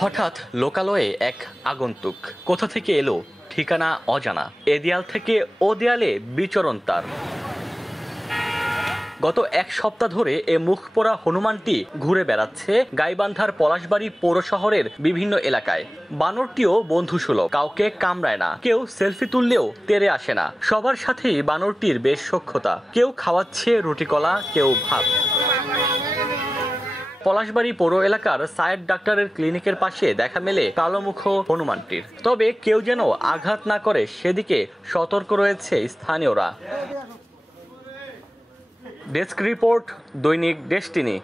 হঠাৎ লোকালয়ে এক আগন্তুক কোথা থেকে এলো ঠিকানা অজানা। এ দেয়াল থেকে ও দেয়ালে বিচরণ তার। গত এক সপ্তাহ ধরে এ মুখ পোড়া হনুমানটি ঘুরে বেড়াচ্ছে গাইবান্ধার পলাশবাড়ী পৌর শহরের বিভিন্ন এলাকায়। বানরটিও বন্ধুসুলভ, কাউকে কামড়ায় না, কেউ সেলফি তুললেও তেড়ে আসে না। সবার সাথেই বানরটির বেশ সখ্যতা। কেউ খাওয়াচ্ছে রুটি কলা, কেউ ভাত। পলাশবাড়ী পৌর এলাকার সায়েদ ডাক্তারের ক্লিনিকের পাশে দেখা মেলে কালোমুখ হনুমানটির। তবে কেউ যেন আঘাত না করে সেদিকে সতর্ক রয়েছে স্থানীয়রা। ডেস্ক রিপোর্ট, দৈনিক ডেস্টিনি।